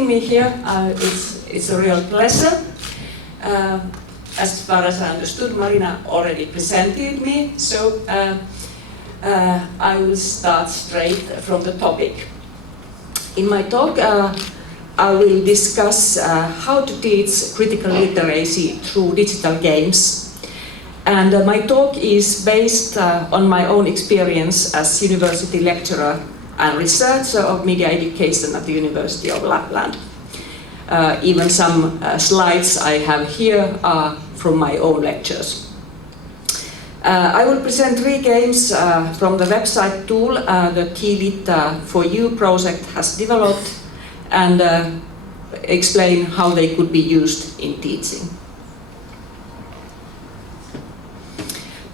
inviting me here. It's a real pleasure. As far as I understood, Marina already presented me, so I will start straight from the topic. In my talk, I will discuss how to teach critical literacy through digital games. And my talk is based on my own experience as university lecturer and researcher of media education at the University of Lapland. Even some slides I have here are from my own lectures. I will present 3 games from the website tool the TLIT for You project has developed, and explain how they could be used in teaching.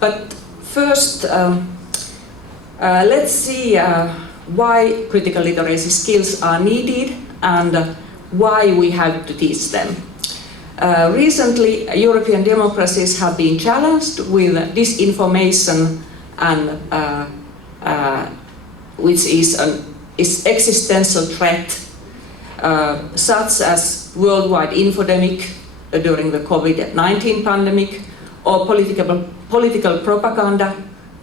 But first, let's see why critical literacy skills are needed and why we have to teach them. Recently, European democracies have been challenged with disinformation, and which is an existential threat, such as worldwide infodemic during the COVID-19 pandemic, or political propaganda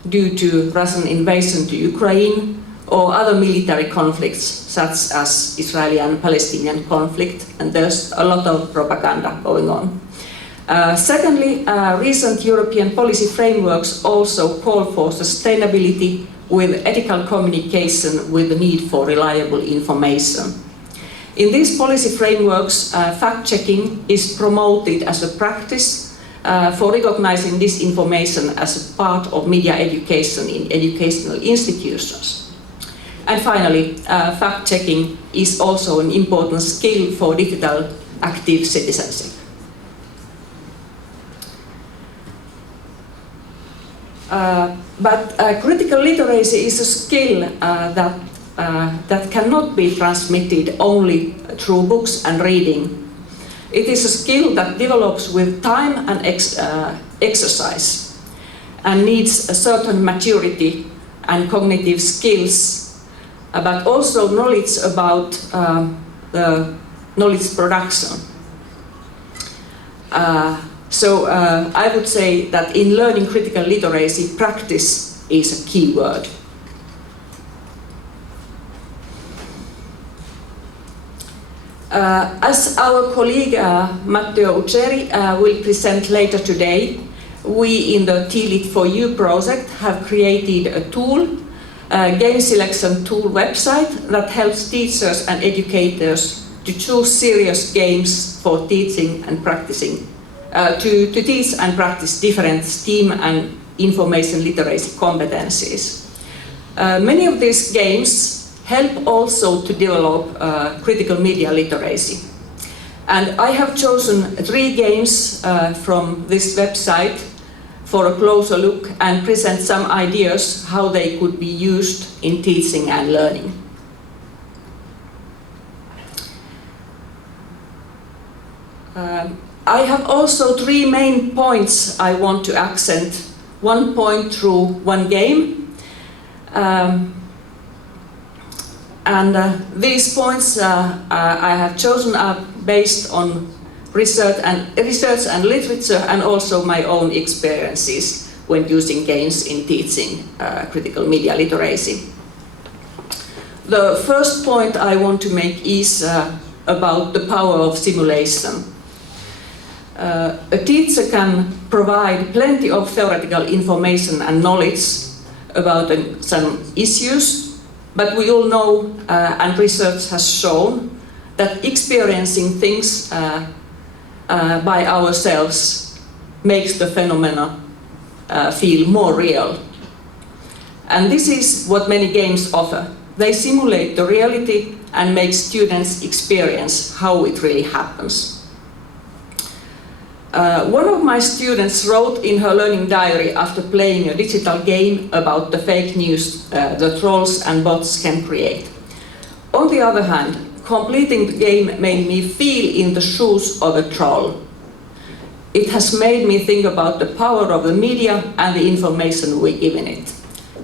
due to Russian invasion to Ukraine, or other military conflicts such as Israeli and Palestinian conflict, and there's a lot of propaganda going on. Secondly, recent European policy frameworks also call for sustainability with ethical communication with the need for reliable information. In these policy frameworks, fact-checking is promoted as a practice for recognizing disinformation as a part of media education in educational institutions. And finally, fact-checking is also an important skill for digital active citizenship. But critical literacy is a skill that cannot be transmitted only through books and reading. It is a skill that develops with time and exercise, and needs a certain maturity and cognitive skills, but also knowledge about the knowledge production. So I would say that in learning critical literacy, practice is a key word. As our colleague Matteo Uceri will present later today, we in the TLIT for You project have created a tool, a game selection tool website that helps teachers and educators to choose serious games for teaching and practicing, to teach and practice different STEAM and information literacy competencies. Many of these games help also to develop critical media literacy. And I have chosen 3 games from this website for a closer look and present some ideas how they could be used in teaching and learning. I have also 3 main points I want to accent. 1 point through 1 game. These points I have chosen are based on research and literature, and also my own experiences when using games in teaching critical media literacy. The first point I want to make is about the power of simulation. A teacher can provide plenty of theoretical information and knowledge about some issues, but we all know, and research has shown, that experiencing things by ourselves makes the phenomena feel more real. And this is what many games offer. They simulate the reality and make students experience how it really happens. One of my students wrote in her learning diary after playing a digital game about the fake news the trolls and bots can create. On the other hand, completing the game made me feel in the shoes of a troll. It has made me think about the power of the media and the information we give in it.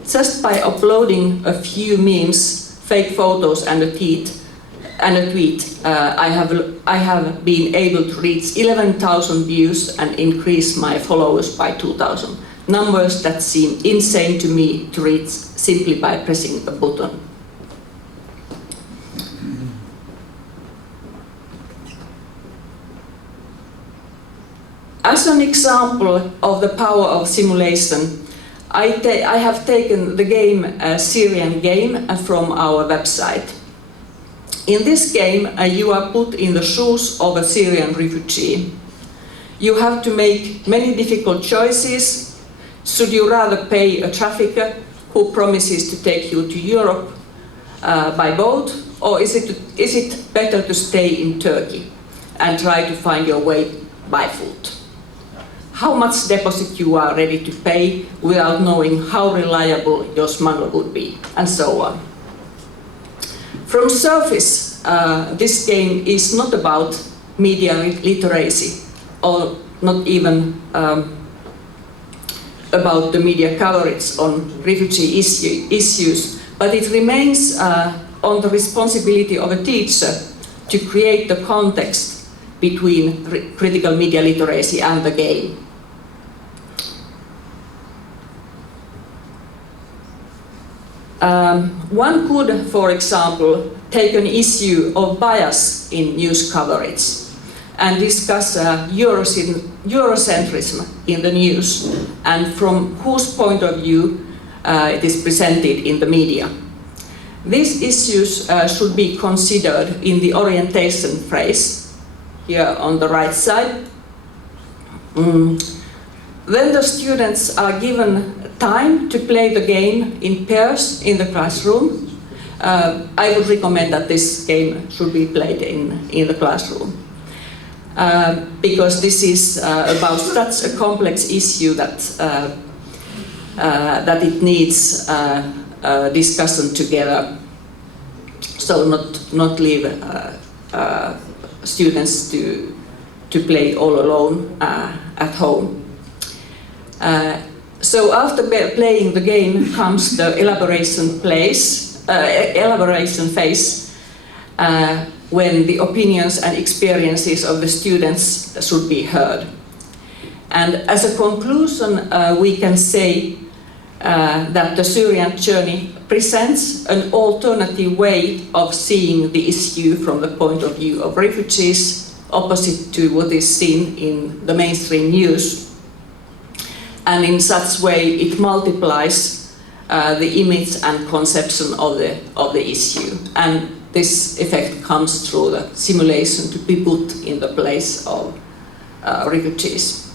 Just by uploading a few memes, fake photos and a tweet, and a tweet, I have been able to reach 11,000 views and increase my followers by 2,000. Numbers that seem insane to me to reach simply by pressing a button. As an example of the power of simulation, I have taken the game Syrian game from our website. In this game, you are put in the shoes of a Syrian refugee. You have to make many difficult choices. Should you rather pay a trafficker who promises to take you to Europe by boat, or is it better to stay in Turkey and try to find your way by foot? How much deposit you are ready to pay without knowing how reliable your smuggler would be, and so on. From surface, this game is not about media literacy, or not even about the media coverage on refugee issues, but it remains on the responsibility of a teacher to create the context between critical media literacy and the game. One could, for example, take an issue of bias in news coverage and discuss Eurocentrism in the news and from whose point of view it is presented in the media. These issues should be considered in the orientation phase, here on the right side. Then the students are given time to play the game in pairs in the classroom. I would recommend that this game should be played in the classroom. Because this is about such a complex issue that it needs discussion together. So not leave students to play all alone at home. So after playing the game comes the elaboration phase, when the opinions and experiences of the students should be heard. And as a conclusion, we can say that the Syrian journey presents an alternative way of seeing the issue from the point of view of refugees, opposite to what is seen in the mainstream news. And in such way, it multiplies the image and conception of the issue. And this effect comes through the simulation to be put in the place of refugees.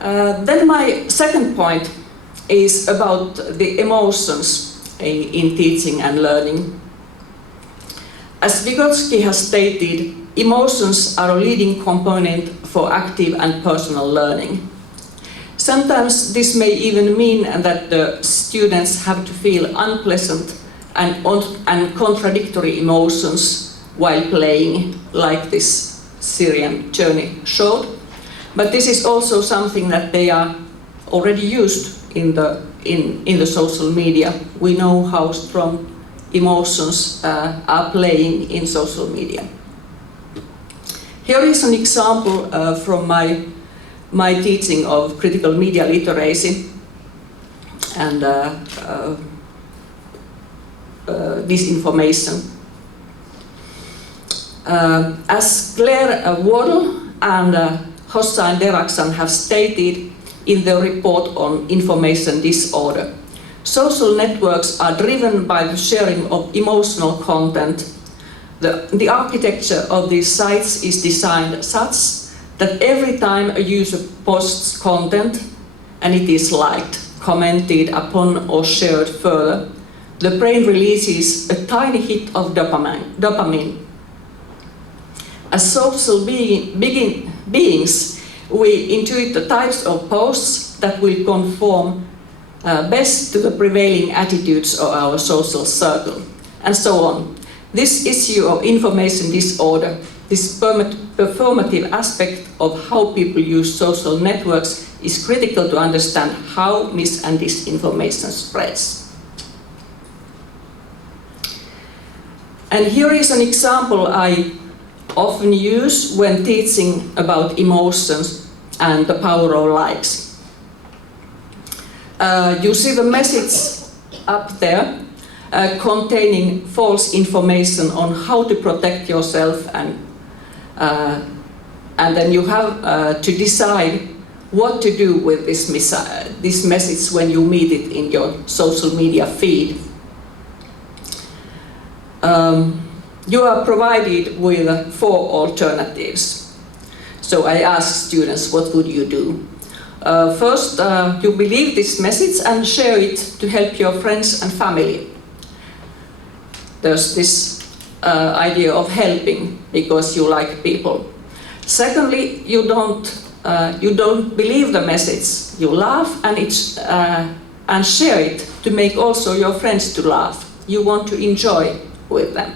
Then my second point is about the emotions in teaching and learning. As Vygotsky has stated, emotions are a leading component for active and personal learning. Sometimes this may even mean that the students have to feel unpleasant and contradictory emotions while playing, like this Syrian journey showed. But this is also something that they are already used in the social media. We know how strong emotions are playing in social media. Here is an example from my teaching of critical media literacy and disinformation. As Claire Wardle and Hossein Deraksan have stated in their report on information disorder, social networks are driven by the sharing of emotional content. The architecture of these sites is designed such that every time a user posts content and it is liked, commented upon or shared further, the brain releases a tiny hit of dopamine. As social beings, we intuit the types of posts that will conform best to the prevailing attitudes of our social circle, and so on. This issue of information disorder, this performative aspect of how people use social networks, is critical to understand how mis- and disinformation spreads. And here is an example I often use when teaching about emotions and the power of likes. You see the message up there containing false information on how to protect yourself, and then you have to decide what to do with this message when you meet it in your social media feed. You are provided with 4 alternatives. So I ask students, what would you do? First, you believe this message and share it to help your friends and family. There's this idea of helping because you like people. Secondly, you don't believe the message. You laugh and share it to make also your friends to laugh. You want to enjoy with them.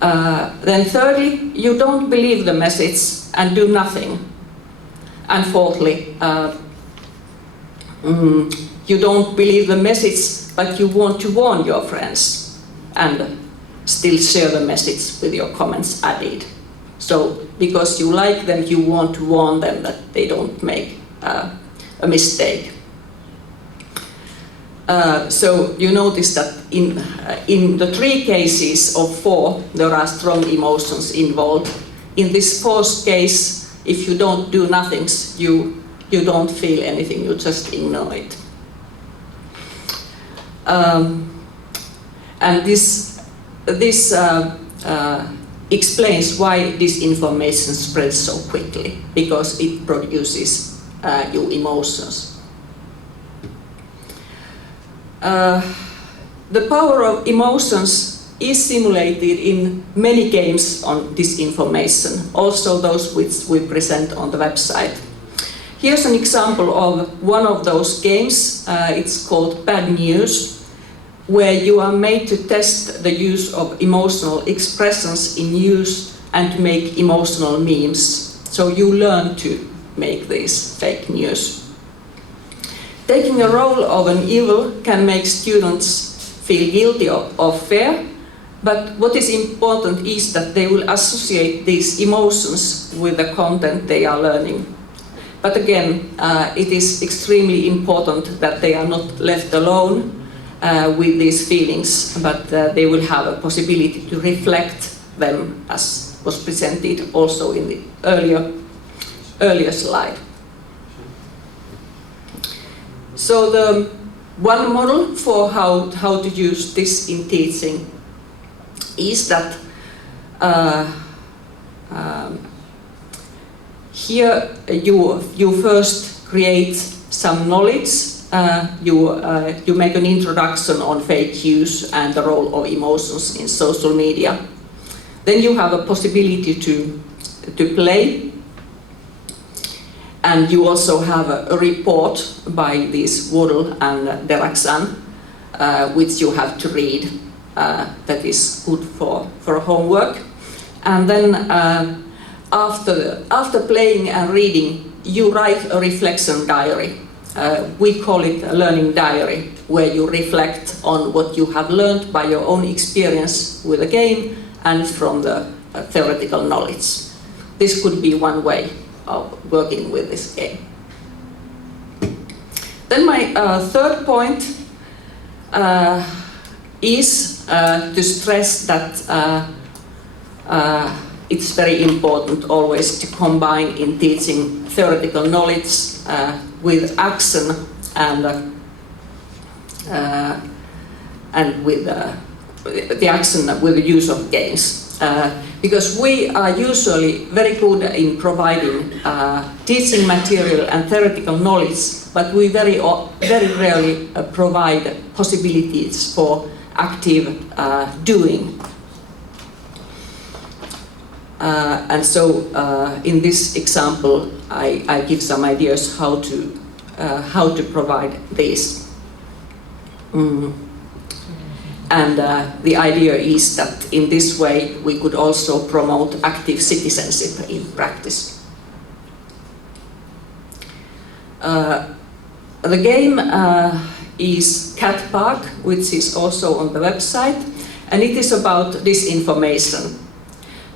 Then thirdly, you don't believe the message and do nothing. And fourthly, you don't believe the message, but you want to warn your friends and still share the message with your comments added. So, because you like them, you want to warn them that they don't make a mistake. So you notice that in the 3 cases of 4, there are strong emotions involved. In this 4th case, if you don't do nothing, you don't feel anything, you just ignore it. And this explains why disinformation spreads so quickly, because it produces your emotions. The power of emotions is simulated in many games on disinformation, also those which we present on the website. Here's an example of one of those games. It's called Bad News, where you are made to test the use of emotional expressions in use and to make emotional memes. So you learn to make these fake news. Taking a role of an evil can make students feel guilty or fear, but what is important is that they will associate these emotions with the content they are learning. But again, it is extremely important that they are not left alone with these feelings, but they will have a possibility to reflect them, as was presented also in the earlier slide. So the one model for how to use this in teaching is that here you first create some knowledge. You make an introduction on fake news and the role of emotions in social media. Then you have a possibility to play, and you also have a report by this Woodle and Deraxan, which you have to read. That is good for homework. And then after playing and reading, you write a reflection diary. We call it a learning diary, where you reflect on what you have learned by your own experience with the game and from the theoretical knowledge. This could be one way of working with this game. Then my third point is to stress that it's very important always to combine in teaching theoretical knowledge with action and with the action with the use of games. Because we are usually very good in providing teaching material and theoretical knowledge, but we very rarely provide possibilities for active doing. And so in this example, I give some ideas how to provide this. And the idea is that in this way we could also promote active citizenship in practice. The game is Cat Park, which is also on the website, and it is about disinformation.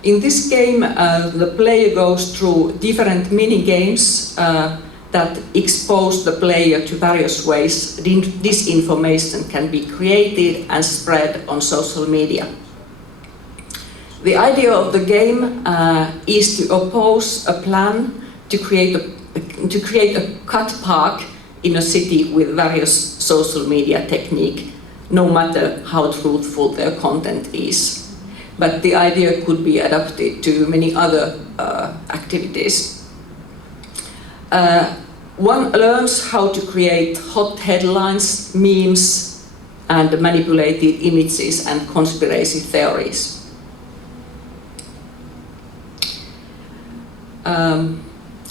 In this game, the player goes through different mini-games that expose the player to various ways disinformation can be created and spread on social media. The idea of the game is to oppose a plan to create a cut park in a city with various social media techniques, no matter how truthful their content is. But the idea could be adapted to many other activities. One learns how to create hot headlines, memes, and manipulated images and conspiracy theories.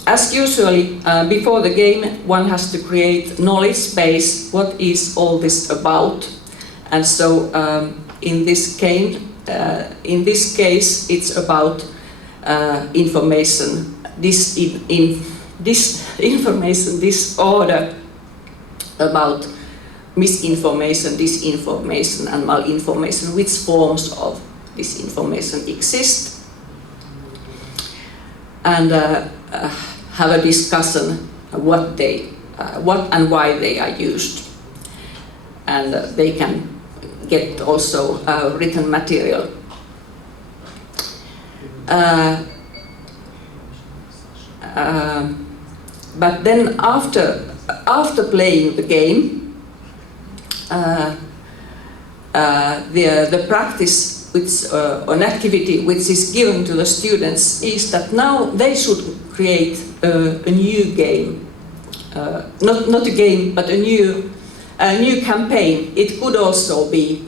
As usually, before the game, one has to create knowledge base. What is all this about? And so, in this case, it's about information information disorder, about misinformation, disinformation, and malinformation. Which forms of disinformation exist? And have a discussion what and why they are used, and they can get also written material. But then after playing the game, the practice, an activity which is given to the students, is that now they should create a new game, not a game, but a new campaign. It could also be.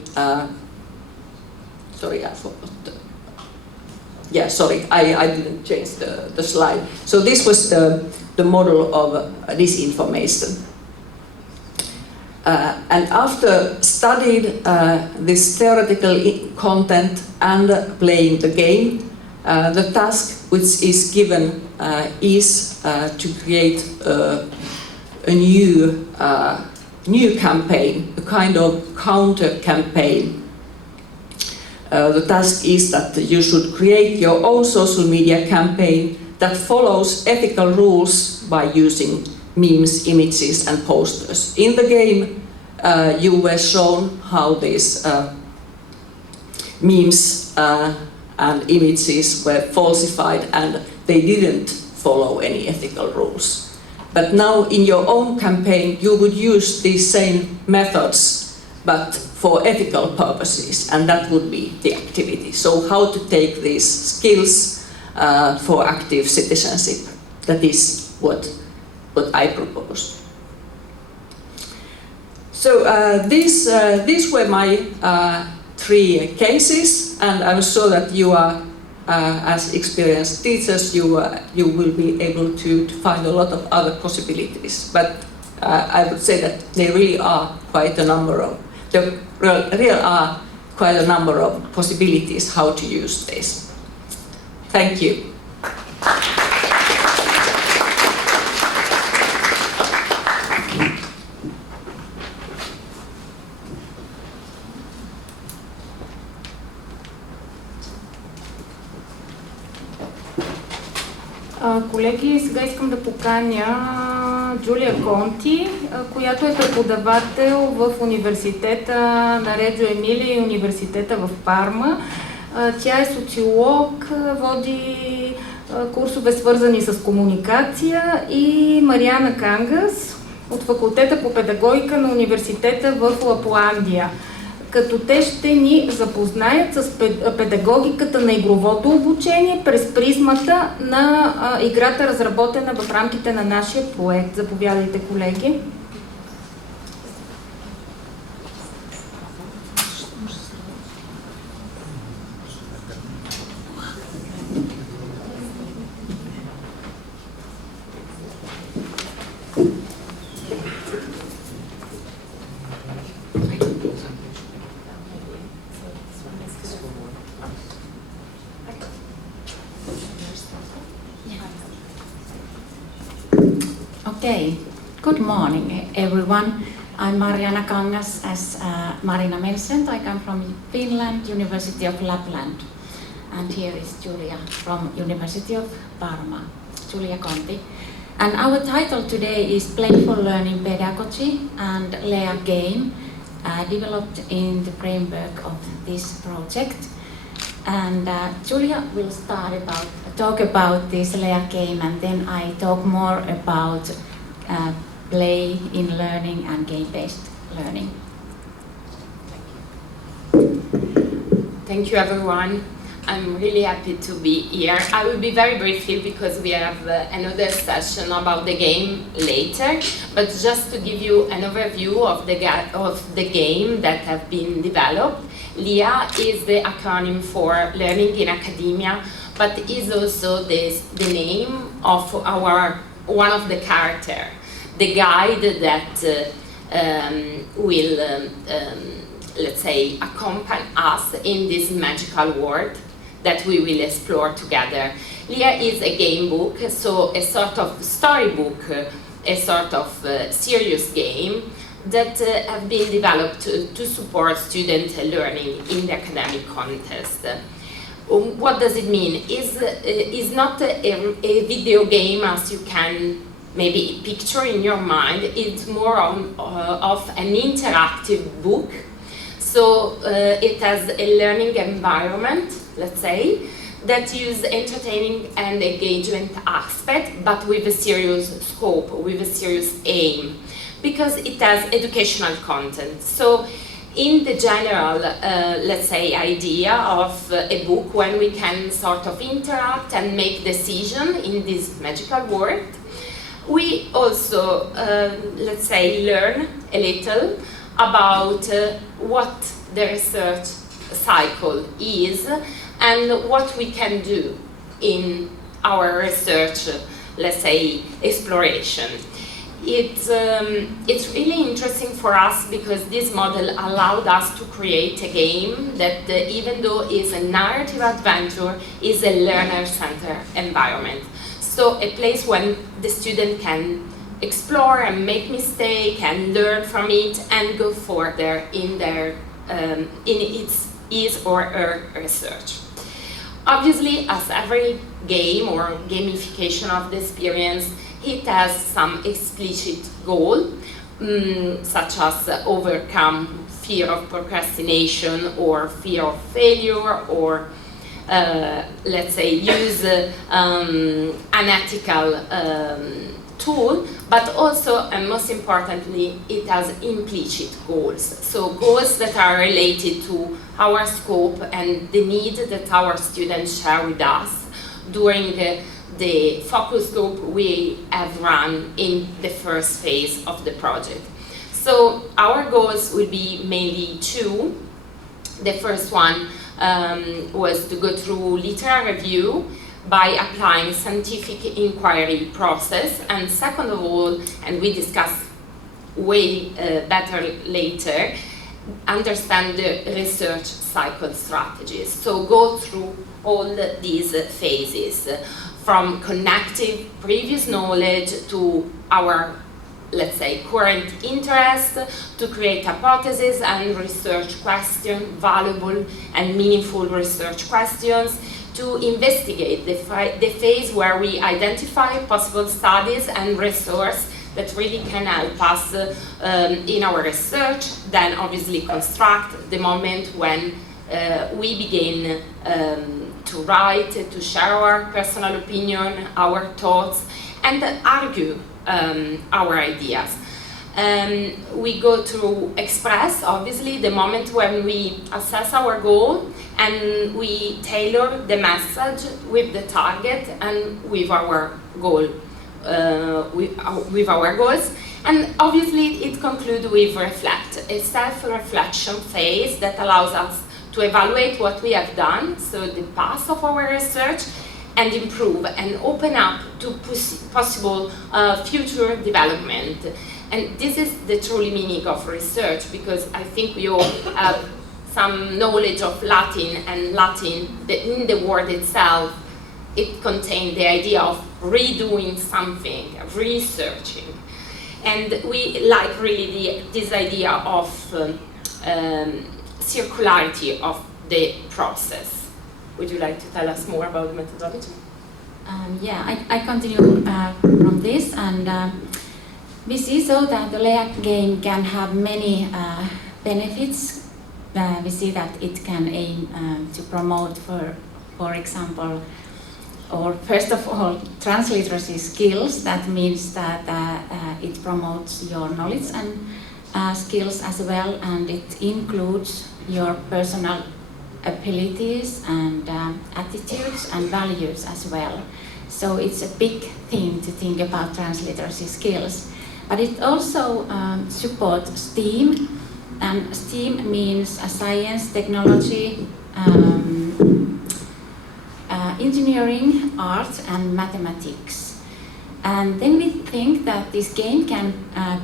Sorry, I forgot. Yeah, sorry, I didn't change the slide. So this was the model of disinformation. And after studied this theoretical content and playing the game, the task which is given is to create a new campaign, a kind of counter campaign. The task is that you should create your own social media campaign that follows ethical rules by using memes, images, and posters. In the game, you were shown how these memes and images were falsified, and they didn't follow any ethical rules. But now in your own campaign, you would use these same methods, but for ethical purposes, and that would be the activity. So how to take these skills for active citizenship, that is what I propose. So these were my 3 cases, and I'm sure that you are, as experienced teachers, you will be able to find a lot of other possibilities. But I would say that there really are quite a number of possibilities how to use this. Thank you. Колеги, сега искам да поканя Джулия Конти, която е преподавател в университета на Реджо Емилия и университета в Парма. Тя е социолог, води курсове свързани с комуникация, и Мариана Кангас от факултета по педагогика на университета в Лапландия. Като те ще ни запознаят с педагогиката на игровото обучение през призмата на играта, разработена в рамките на нашия проект. Заповядайте, колеги. Okay, good morning everyone. I'm Mariana Kangas, as Marina mentioned. I come from Finland, University of Lapland. And here is Julia from University of Parma, Julia Conti. And our title today is Playful Learning Pedagogy and Lea Game, developed in the framework of this project. And Julia will talk about this Lea Game, and then I talk more about play in learning and game-based learning. Thank you, everyone. I'm really happy to be here. I will be very briefly because we have another session about the game later, but just to give you an overview of the game that have been developed. LEA is the acronym for Learning in Academia, but is also the name of one of the characters, the guide that will, let's say, accompany us in this magical world that we will explore together. LEA is a game book, so a sort of storybook, a sort of serious game that have been developed to support student learning in the academic context. What does it mean? It's not a video game as you can maybe picture in your mind. It's more of an interactive book. So it has a learning environment, let's say, that use entertaining and engagement aspect, but with a serious scope, with a serious aim, because it has educational content. So in the general, let's say, idea of a book when we can sort of interact and make decisions in this magical world, we also, let's say, learn a little about what the research cycle is and what we can do in our research, let's say, exploration. It's really interesting for us because this model allowed us to create a game that, even though it's a narrative adventure, is a learner-centered environment. So a place when the student can explore and make mistakes and learn from it and go further in their in his or her research. Obviously, as every game or gamification of the experience, it has some explicit goal, such as overcome fear of procrastination or fear of failure, or let's say use an ethical tool, but also, and most importantly, it has implicit goals. So goals that are related to our scope and the need that our students share with us during the focus group we have run in the first phase of the project. So our goals will be mainly two. The first one was to go through literary review by applying scientific inquiry process, and second of all, and we discuss way better later, understand the research cycle strategies. So go through all these phases, from connecting previous knowledge to our, let's say, current interest, to create hypotheses and research questions, valuable and meaningful research questions, to investigate the phase where we identify possible studies and resources that really can help us in our research, then obviously construct the moment when we begin to write, to share our personal opinion, our thoughts, and argue our ideas. We go through express, obviously, the moment when we assess our goal and we tailor the message with the target and with our goal, with our goals. And obviously it concludes with reflect, a self-reflection phase that allows us to evaluate what we have done, so the path of our research, and improve and open up to possible future development. And this is the truly meaning of research, because I think we all have some knowledge of Latin, and Latin, in the word itself, it contains the idea of redoing something, researching. And we like really this idea of circularity of the process. Would you like to tell us more about the methodology? I continue from this, and we see so that the layout game can have many benefits. We see that it can aim to promote, for example, or first of all, transliteracy skills. That means that it promotes your knowledge and skills as well, and it includes your personal abilities and attitudes and values as well. So it's a big thing to think about transliteracy skills. But it also supports STEAM, and STEAM means science, technology, engineering, art and mathematics. And then we think that this game can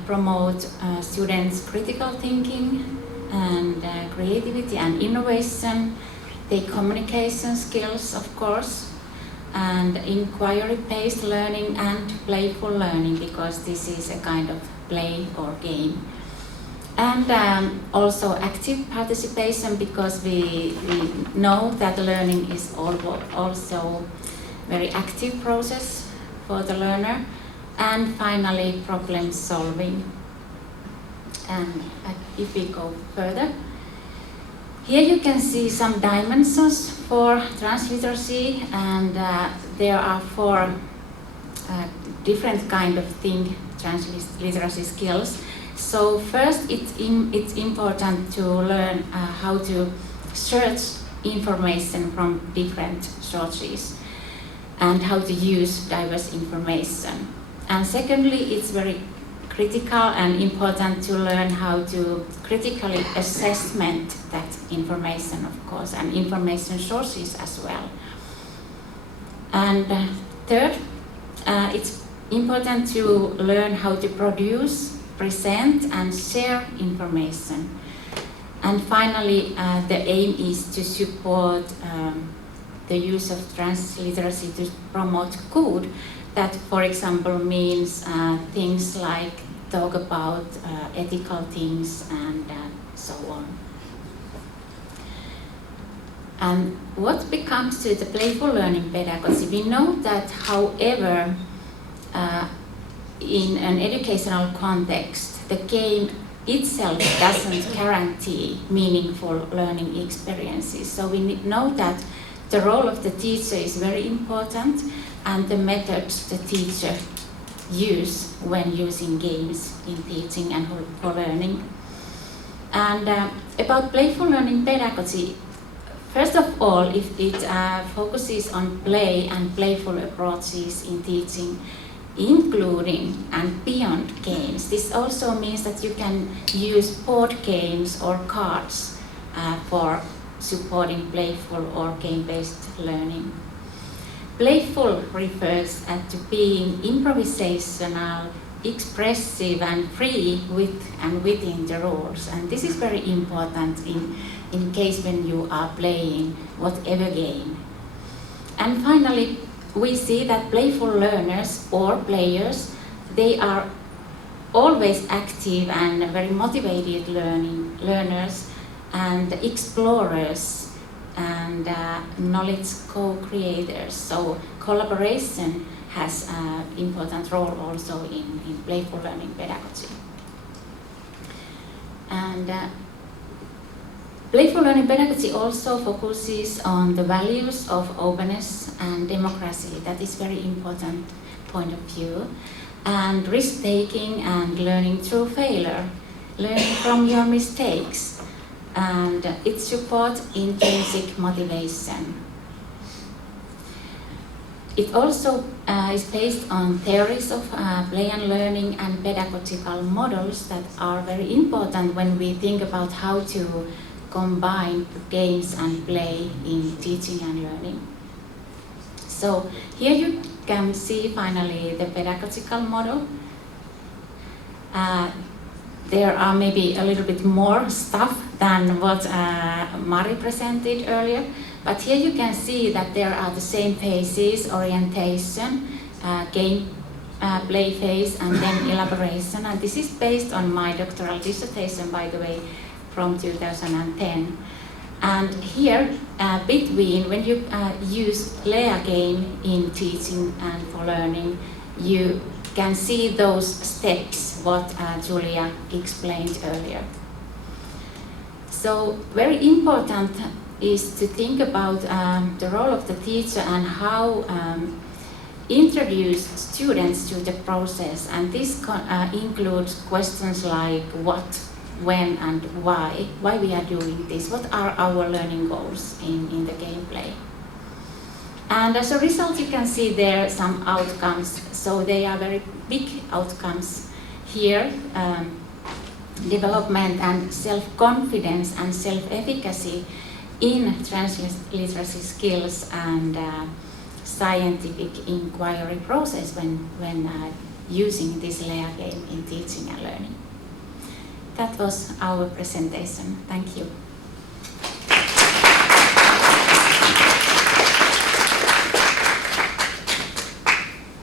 promote students' critical thinking and creativity and innovation, their communication skills, of course, and inquiry-based learning and playful learning, because this is a kind of play or game. And also active participation, because we know that learning is also very active process for the learner. And finally, problem solving. And if we go further, here you can see some dimensions for transliteracy, and there are 4 different kind of transliteracy skills. So first, it's important to learn how to search information from different sources and how to use diverse information. And secondly, it's very critical and important to learn how to critically assessment that information, of course, and information sources as well. And third, it's important to learn how to produce, present and share information. And finally, the aim is to support the use of transliteracy to promote good. That, for example, means things like talk about ethical things and so on. And what becomes to the playful learning pedagogy? We know that, however, in an educational context, the game itself doesn't guarantee meaningful learning experiences. So we know that the role of the teacher is very important, and the methods the teacher use when using games in teaching and for learning. And about playful learning pedagogy, first of all, if it focuses on play and playful approaches in teaching, including and beyond games. This also means that you can use board games or cards for supporting playful or game-based learning. Playful refers to being improvisational, expressive and free with and within the rules. And this is very important in case when you are playing whatever game. And finally, we see that playful learners or players, they are always active and very motivated learners and explorers and knowledge co-creators. So collaboration has an important role also in playful learning pedagogy. And playful learning pedagogy also focuses on the values of openness and democracy. That is very important point of view. And risk-taking and learning through failure, learning from your mistakes. And it supports intrinsic motivation. It also is based on theories of play and learning and pedagogical models that are very important when we think about how to combine games and play in teaching and learning. So here you can see finally the pedagogical model. There are maybe a little bit more stuff than what Mari presented earlier, but here you can see that there are the same phases: orientation, game play phase and then elaboration. And this is based on my doctoral dissertation, by the way, from 2010. And here, between, when you use layer game in teaching and for learning, you can see those steps what Julia explained earlier. So very important is to think about the role of the teacher and how introduce students to the process, and this includes questions like what, when and why we are doing this, what are our learning goals in the gameplay. And as a result, you can see there some outcomes. So they are very big outcomes here. Development and self-confidence and self-efficacy in transliteracy skills and scientific inquiry process when using this layer game in teaching and learning. That was our presentation. Thank you.